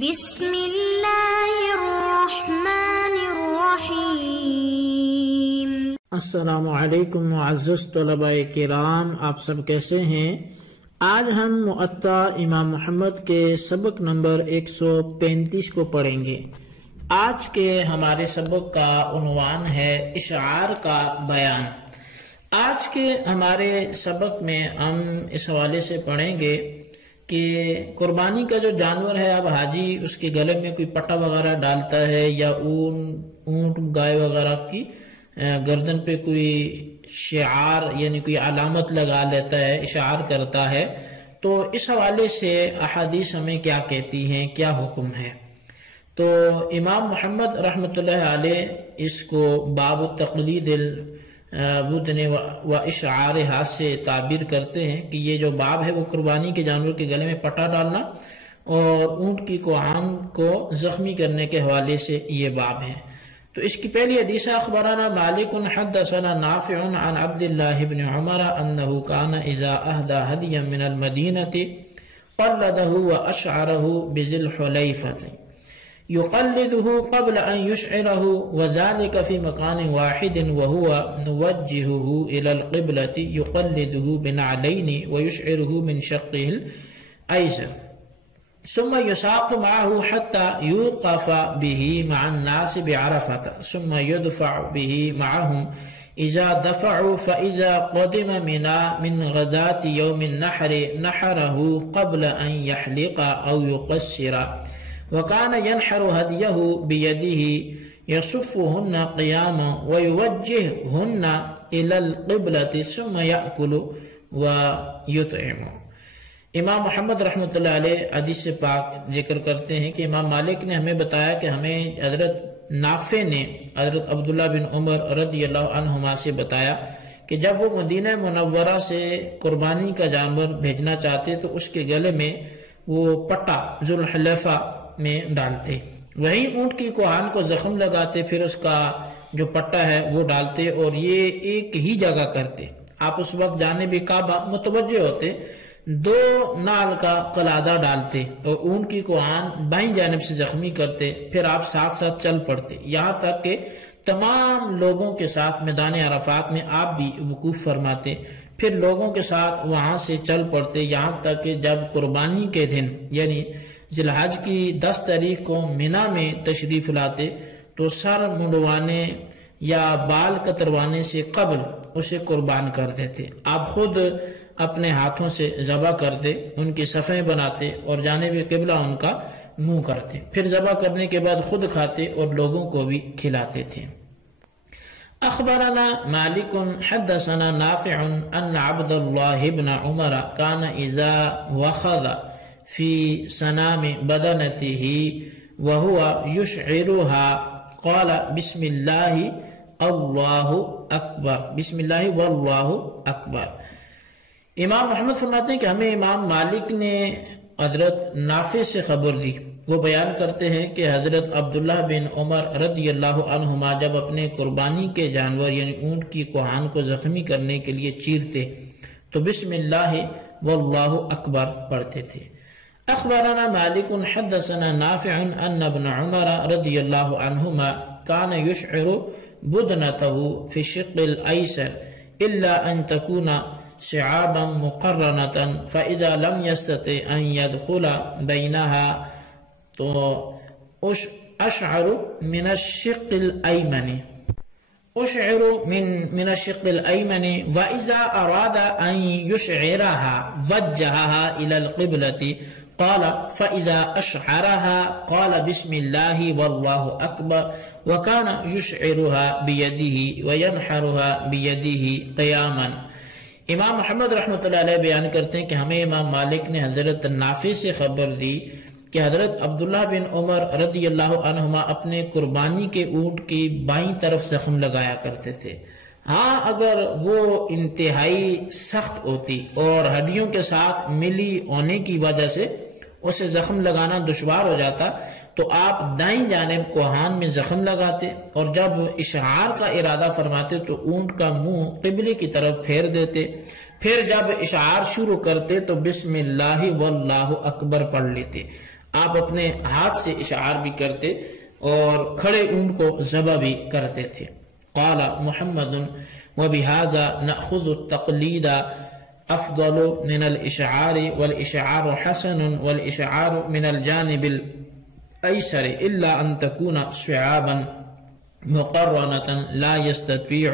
بسم اللہ الرحمن الرحیم۔ السلام علیکم معزز طلباء کرام، آپ سب کیسے ہیں؟ آج ہم مؤطا امام محمد کے سبق نمبر 135 کو پڑھیں گے۔ آج کے ہمارے سبق کا عنوان ہے اشعار کا بیان۔ آج کے ہمارے سبق میں ہم اس حوالے سے پڑھیں گے کہ قربانی کا جو جانور ہے، اب حاجی اس کے گلے میں کوئی پٹا وغیرہ ڈالتا ہے یا اونٹ گائے وغیرہ کی گردن پہ کوئی شعار یعنی کوئی علامت لگا لیتا ہے، اشعار کرتا ہے، تو اس حوالے سے احادیث ہمیں کیا کہتی ہیں، کیا حکم ہے؟ تو امام محمد رحمۃ اللہ علیہ اس کو باب تقلید البدن و اشعارها سے تعبیر کرتے ہیں کہ یہ جو باب ہے وہ قربانی کے جانور کے گلے میں پٹا ڈالنا اور اونٹ کی کوہان کو زخمی کرنے کے حوالے سے یہ باب ہے۔ تو اس کی پہلی حدیث اخبرنا مالک حدثنا نافع عن عبد الله بن عمر انه كان اذا اهدى هديا من المدينة قلده واشعره بذي الحليفة يقلده قبل ان يشعره، وذلك في مكان واحد وهو نوجهه الى القبلة يقلده بنعلين ويشعره من شقه الايسر، ثم يساق معه حتى يوقف به مع الناس بعرفة، ثم يدفع به معهم إذا دفعوا، فإذا قدم من غداة يوم النحر نحره قبل أن يحلق أو يقصر، وكان ينحر هديه بيده يصفهن قياما ويوجههن إلى القبلة ثم يأكل ويطعم۔ امام محمد رحمۃ اللہ علیہ حدیث سے پاک ذکر کرتے ہیں کہ امام مالک نے ہمیں بتایا کہ ہمیں حضرت نافع نے حضرت عبداللہ بن عمر رضی اللہ عنہما سے بتایا کہ جب وہ مدینہ منورہ سے قربانی کا جانور بھیجنا چاہتے تو اس کے گلے میں وہ پٹا ذوالحلیفہ میں ڈالتے، وہیں اونٹ کی کوہان کو زخم لگاتے، پھر اس کا جو پٹا ہے وہ ڈالتے اور یہ ایک ہی جگہ کرتے۔ آپ اس وقت جانب کعبہ متوجہ ہوتے، دو نال کا قلادہ ڈالتے اور اونٹ کی کوہان بائیں جانب سے زخمی کرتے، پھر آپ ساتھ ساتھ چل پڑتے یہاں تک کہ تمام لوگوں کے ساتھ میدان عرفات میں آپ بھی وقوف فرماتے، پھر لوگوں کے ساتھ وہاں سے چل پڑتے یہاں تک کہ جب قربانی کے دن یعنی ذی الحج کی 10 تاریخ کو مینا میں تشریف لاتے تو سر منڈوانے یا بال کتروانے سے قبل اسے قربان کر دیتے۔ آپ خود اپنے ہاتھوں سے ذبح کرتے، ان کی صفیں بناتے اور جانب قبلہ ان کا منہ کرتے، پھر ذبح کرنے کے بعد خود کھاتے اور لوگوں کو بھی کھلاتے تھے۔ اخبرنا مالک حدثنا نافع ان عبد الله بن عمر كان اذا وخذ في سنام بدنته وهو يشعرها قال بسم الله الله اکبر، بسم الله والله اکبر۔ امام محمد فرماتے ہیں کہ ہمیں امام مالک نے حضرت نافع سے خبر دی، وہ بیان کرتے ہیں کہ حضرت عبداللہ بن عمر رضی اللہ عنہما جب اپنے قربانی کے جانور یعنی اونٹ کی کوہان کو زخمی کرنے کے لیے چیرتے تو بسم اللہ واللہ اکبر پڑھتے تھے۔ اخبرنا مالک حدثنا نافع ان ابن عمر رضی اللہ عنہما كان يشعر بدنته في الشق الايسر الا ان تكون شعابا مقرنة فإذا لم يستطع أن يدخل بينها تو أشعر من الشق الأيمن، أشعر من الشق الأيمن، وإذا أراد أن يشعرها وجهها إلى القبلة قال فإذا أشعرها قال بسم الله والله أكبر، وكان يشعرها بيده وينحرها بيده قياما۔ امام محمد رحمۃ اللہ علیہ بیان کرتے ہیں کہ ہمیں امام مالک نے حضرت نافع سے خبر دی کہ حضرت عبداللہ بن عمر رضی اللہ عنہما اپنے قربانی کے اونٹ کی بائیں طرف زخم لگایا کرتے تھے۔ ہاں اگر وہ انتہائی سخت ہوتی اور ہڈیوں کے ساتھ ملی ہونے کی وجہ سے اسے زخم لگانا دشوار ہو جاتا تو آپ دائیں جانب کوہان میں زخم لگاتے اور جب اشعار کا ارادہ فرماتے تو اونٹ کا منہ قبلے کی طرف پھیر دیتے، پھر جب اشعار شروع کرتے تو بسم اللہ واللہ اکبر پڑھ لیتے۔ آپ اپنے ہاتھ سے اشعار بھی کرتے اور کھڑے اونٹ کو ذبح بھی کرتے تھے۔ قال محمد وبهذا نأخذ التقليد أفضل من الإشعار والإشعار حسن والإشعار من الجانب الأيسر إلا أن تكون شعابا مقرنة لا يستطيع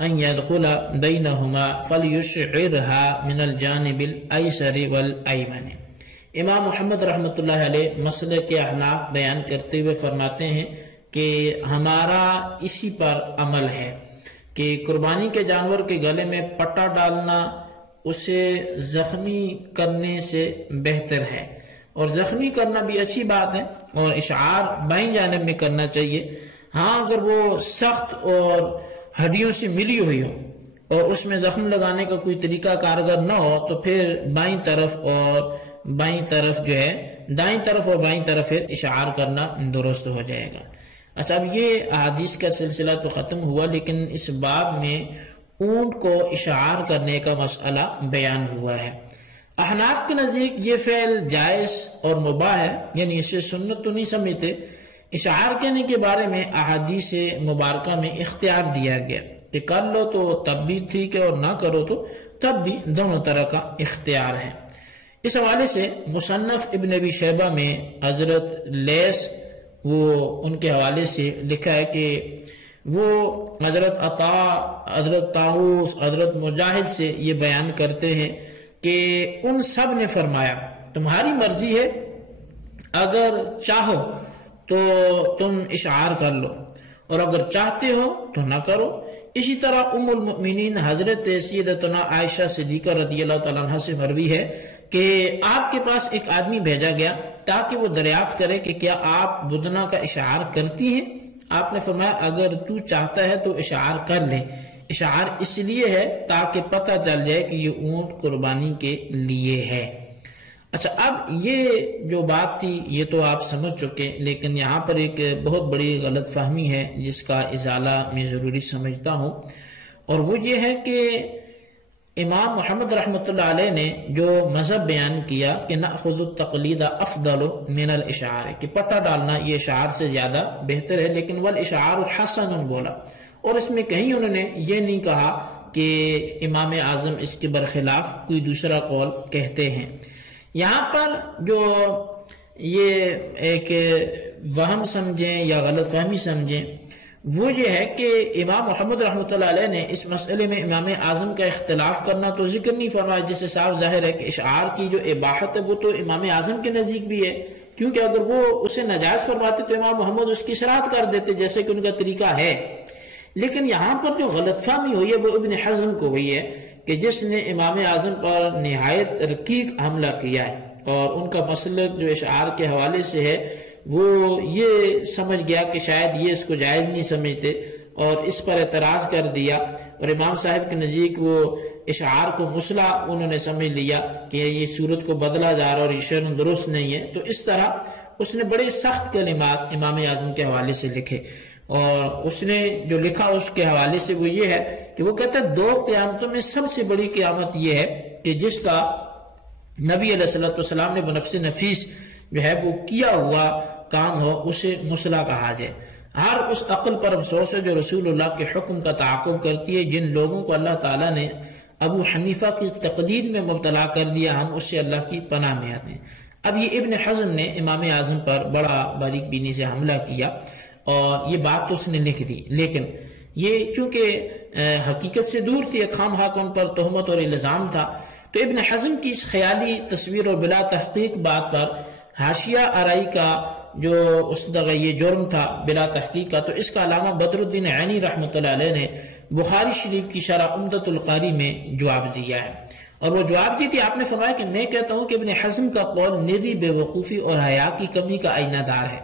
أن يدخل بينهما فليشعرها من الجانب الأيسر والأيمن۔ امام محمد رحمۃ اللہ علیہ مسئلے کے احناف بیان کرتے ہوئے فرماتے ہیں کہ ہمارا اسی پر عمل ہے کہ قربانی کے جانور کے گلے میں پٹا ڈالنا اسے زخمی کرنے سے بہتر ہے، اور زخمی کرنا بھی اچھی بات ہے، اور اشعار بائیں جانب میں کرنا چاہیے۔ ہاں اگر وہ سخت اور ہڈیوں سے ملی ہوئی ہو اور اس میں زخم لگانے کا کوئی طریقہ کارگر نہ ہو تو پھر دائیں طرف اور بائیں طرف اشعار کرنا درست ہو جائے گا۔ اچھا، اب یہ احادیث کا سلسلہ تو ختم ہوا، لیکن اس باب میں اونٹ کو اشعار کرنے کا مسئلہ بیان ہوا ہے۔ احناف کے نزدیک یہ فعل جائز اور مباح ہے، یعنی اسے سنت تو نہیں سمجھتے۔ اشعار کہنے کے بارے میں احادیث مبارکہ میں اختیار دیا گیا کہ کر لو تو تب بھی ٹھیک ہے اور نہ کرو تو تب بھی، دونوں طرح کا اختیار ہے۔ اس حوالے سے مصنف ابن ابی شیبہ میں حضرت لیث وہ ان کے حوالے سے لکھا ہے کہ وہ حضرت عطا، حضرت طاووس، حضرت مجاہد سے یہ بیان کرتے ہیں کہ ان سب نے فرمایا تمہاری مرضی ہے، اگر چاہو تو تم اشعار کر لو اور اگر چاہتے ہو تو نہ کرو۔ اسی طرح ام المؤمنین حضرت سیدتنا عائشہ صدیقہ رضی اللہ تعالیٰ عنہ سے مروی ہے کہ آپ کے پاس ایک آدمی بھیجا گیا تاکہ وہ دریافت کرے کہ کیا آپ بدنہ کا اشعار کرتی ہیں۔ آپ نے فرمایا اگر تو چاہتا ہے تو اشعار کر لے۔ اشعار اس لیے ہے تاکہ پتہ چل جائے کہ یہ اونٹ قربانی کے لیے ہے۔ اچھا، اب یہ جو بات تھی یہ تو آپ سمجھ چکے، لیکن یہاں پر ایک بہت بڑی غلط فہمی ہے جس کا ازالہ میں ضروری سمجھتا ہوں، اور وہ یہ ہے کہ امام محمد رحمۃ اللہ علیہ نے جو مذہب بیان کیا کہ نأخذ التقلید افضل من الاشعار، کہ پٹا ڈالنا یہ اشعار سے زیادہ بہتر ہے، لیکن والاشعار حسن بولا، اور اس میں کہیں انہوں نے یہ نہیں کہا کہ امام اعظم اس کے برخلاف کوئی دوسرا قول کہتے ہیں۔ یہاں پر جو یہ ایک وہم سمجھیں یا غلط فہمی سمجھیں وہ یہ ہے کہ امام محمد رحمۃ اللہ علیہ نے اس مسئلے میں امام اعظم کا اختلاف کرنا تو ذکر نہیں فرمایا، جس سے صاف ظاہر ہے کہ اشعار کی جو اباحت ہے وہ تو امام اعظم کے نزدیک بھی ہے، کیونکہ اگر وہ اسے ناجائز فرماتے تو امام محمد اس کی صراحت کر دیتے جیسے کہ ان کا طریقہ ہے۔ لیکن یہاں پر جو غلط فہمی ہوئی ہے وہ ابن حزم کو ہوئی ہے کہ جس نے امام اعظم پر نہایت رقیق حملہ کیا ہے، اور ان کا مسلک جو اشعار کے حوالے سے ہے وہ یہ سمجھ گیا کہ شاید یہ اس کو جائز نہیں سمجھتے اور اس پر اعتراض کر دیا، اور امام صاحب کے نزدیک وہ اشعار کو مسئلہ انہوں نے سمجھ لیا کہ یہ صورت کو بدلا جا رہا اور یہ شرع درست نہیں ہے، تو اس طرح اس نے بڑے سخت کلمات امام اعظم کے حوالے سے لکھے، اور اس نے جو لکھا اس کے حوالے سے وہ یہ ہے کہ وہ کہتا ہے 2 قیامتوں میں سب سے بڑی قیامت یہ ہے کہ جس کا نبی علیہ السلام نے بنفس نفیس جو ہے وہ کیا ہوا کام ہو اسے مصلح کہا جائے۔ ہر اس عقل پر افسوس ہے جو رسول اللہ کے حکم کا تعاقب کرتی ہے، جن لوگوں کو اللہ تعالیٰ نے ابو حنیفہ کی تقلید میں مبتلا کر دیا، ہم اس سے اللہ کی پناہ میں آتے ہیں۔ اب یہ ابن حزم نے امام اعظم پر بڑا باریک بینی سے حملہ کیا اور یہ بات تو اس نے لکھ دی، لیکن یہ چونکہ حقیقت سے دور تھی، خام خواہ ان پر تہمت اور الزام تھا، تو ابن حزم کی اس خیالی تصویر اور بلا تحقیق بات پر حاشیہ آرائی کا جو اس طرح یہ جرم تھا بلا تحقیق کا، تو اس کا علامہ بدر الدین عینی رحمۃ اللہ علیہ نے بخاری شریف کی شرح عمدۃ القاری میں جواب دیا ہے، اور وہ جواب دی تھی، آپ نے فرمایا کہ میں کہتا ہوں کہ ابن حزم کا قول نری بے وقوفی اور حیا کی کمی کا آئینہ دار ہے،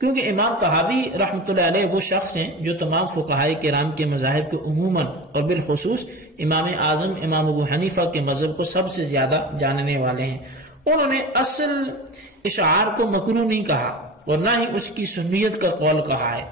کیونکہ امام طحاوی رحمۃ اللہ علیہ وہ شخص ہیں جو تمام فقہائے کرام کے مذاہب کو عموماً اور بالخصوص امام اعظم امام ابو حنیفہ کے مذہب کو سب سے زیادہ جاننے والے ہیں۔ انہوں نے اصل اشعار کو مکروہ نہیں کہا اور نہ ہی اس کی سنیت کا قول کہا ہے،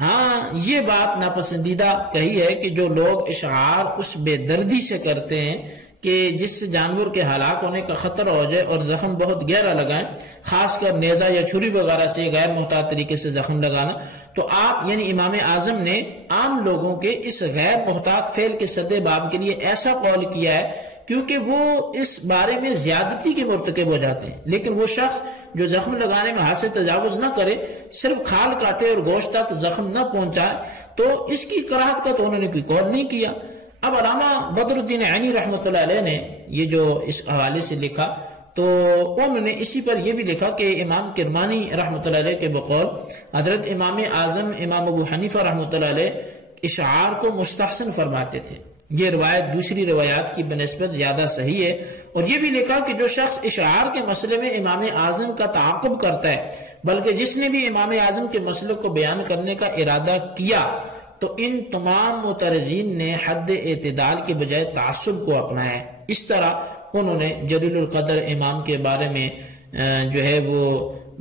ہاں یہ بات ناپسندیدہ کہی ہے کہ جو لوگ اشعار اس بے دردی سے کرتے ہیں کہ جس سے جانور کے ہلاک ہونے کا خطرہ ہو جائے اور زخم بہت گہرا لگائیں، خاص کر نیزہ یا چھری وغیرہ سے غیر محتاط طریقے سے زخم لگانا، تو آپ یعنی امام اعظم نے عام لوگوں کے اس غیر محتاط فعل کے سد باب کے لیے ایسا قول کیا ہے کیونکہ وہ اس بارے میں زیادتی کے مرتکب ہو جاتے ہیں، لیکن وہ شخص جو زخم لگانے میں حد سے تجاوز نہ کرے، صرف کھال کاٹے اور گوشت تک زخم نہ پہنچائے، تو اس کی کراہت کا تو انہوں نے کوئی قول نہیں کیا۔ اب علامہ بدر الدین عینی رحمۃ اللہ علیہ نے یہ جو اس حوالے سے لکھا تو انہوں نے اسی پر یہ بھی لکھا کہ امام کرمانی رحمۃ اللہ علیہ کے بقول حضرت امام اعظم امام ابو حنیفہ رحمۃ اللہ علیہ اشعار کو مستحسن فرماتے تھے، یہ روایت دوسری روایات کی بنسبت زیادہ صحیح ہے، اور یہ بھی لکھا کہ جو شخص اشعار کے مسئلے میں امام اعظم کا تعاقب کرتا ہے، بلکہ جس نے بھی امام اعظم کے مسلک کو بیان کرنے کا ارادہ کیا، تو ان تمام معترضین نے حد اعتدال کے بجائے تعصب کو اپنایا ہے۔ اس طرح انہوں نے جلیل القدر امام کے بارے میں جو ہے وہ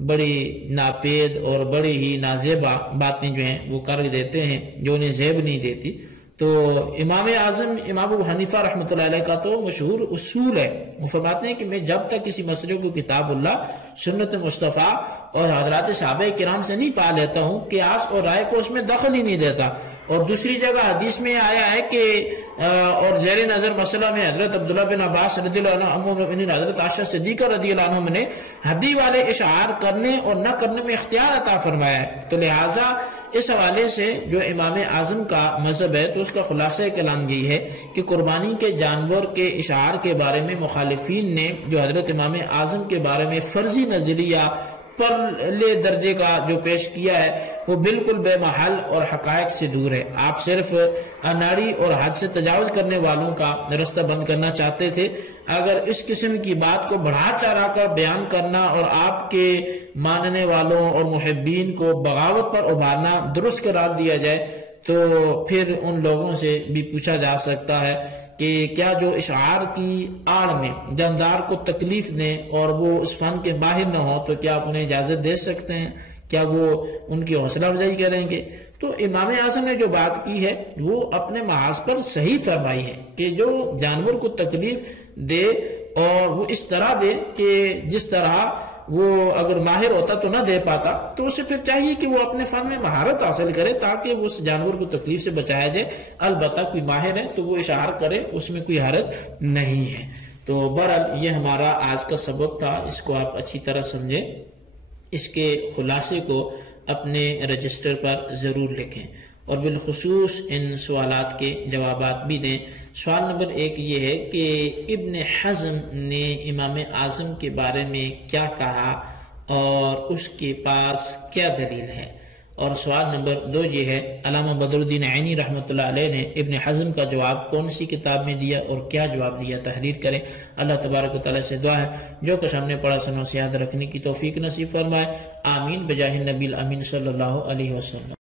بڑی ناپید اور بڑی ہی نازیبا باتیں جو ہیں وہ کر دیتے ہیں جو انہیں زیب نہیں دیتی۔ تو امام اعظم امام ابو حنیفہ رحمۃ اللہ علیہ کا تو مشہور اصول ہے، وہ فرماتے ہیں کہ میں جب تک کسی مسئلے کو کتاب اللہ، سنت مصطفیٰ اور حضرات صحابہ کرام سے نہیں پا لیتا ہوں، قیاس اور رائے کو اس میں دخل ہی نہیں دیتا۔ اور دوسری جگہ حدیث میں آیا ہے کہ اور زیر نظر مسئلہ میں حضرت عبداللہ بن عباس رضی اللہ عنہ، حضرت عائشہ صدیقہ رضی اللہ عنہ نے حدی والے اشعار کرنے اور نہ کرنے میں اختیار عطا فرمایا ہے۔ تو لہٰذا اس حوالے سے جو امام اعظم کا مذہب ہے تو اس کا خلاصہ کلام یہی ہے کہ قربانی کے جانور کے اشعار کے بارے میں مخالفین نے جو حضرت امام اعظم کے بارے میں فرضی نظریہ پرلے درجے کا جو پیش کیا ہے وہ بالکل بے محل اور حقائق سے دور ہے۔ آپ صرف اناڑی اور حد سے تجاوز کرنے والوں کا رستہ بند کرنا چاہتے تھے۔ اگر اس قسم کی بات کو بڑھا چڑھا کر بیان کرنا اور آپ کے ماننے والوں اور محبین کو بغاوت پر ابھارنا درست قرار دیا جائے تو پھر ان لوگوں سے بھی پوچھا جا سکتا ہے کہ کیا جو اشعار کی آڑ میں جاندار کو تکلیف دیں اور وہ اس فن کے باہر نہ ہو تو کیا آپ انہیں اجازت دے سکتے ہیں؟ کیا وہ ان کی حوصلہ افزائی کریں گے؟ تو امام اعظم نے جو بات کی ہے وہ اپنے محاذ پر صحیح فرمائی ہے کہ جو جانور کو تکلیف دے اور وہ اس طرح دے کہ جس طرح وہ اگر ماہر ہوتا تو نہ دے پاتا، تو اسے پھر چاہیے کہ وہ اپنے فن میں مہارت حاصل کرے تاکہ وہ اس جانور کو تکلیف سے بچایا جائے۔ البتہ کوئی ماہر ہے تو وہ اشعار کرے، اس میں کوئی حرج نہیں ہے۔ تو بہرحال یہ ہمارا آج کا سبق تھا، اس کو آپ اچھی طرح سمجھیں، اس کے خلاصے کو اپنے رجسٹر پر ضرور لکھیں اور بالخصوص ان سوالات کے جوابات بھی دیں۔ سوال نمبر 1 یہ ہے کہ ابن حزم نے امام اعظم کے بارے میں کیا کہا اور اس کے پاس کیا دلیل ہے؟ اور سوال نمبر 2 یہ ہے علامہ بدر الدین عینی رحمۃ اللہ علیہ نے ابن حزم کا جواب کون سی کتاب میں دیا اور کیا جواب دیا؟ تحریر کریں۔ اللہ تبارک و تعالیٰ سے دعا ہے جو کچھ ہم نے پڑھا سنو سے یاد رکھنے کی توفیق نصیب فرمائے، آمین بجاہ النبی الامین صلی اللہ علیہ وسلم۔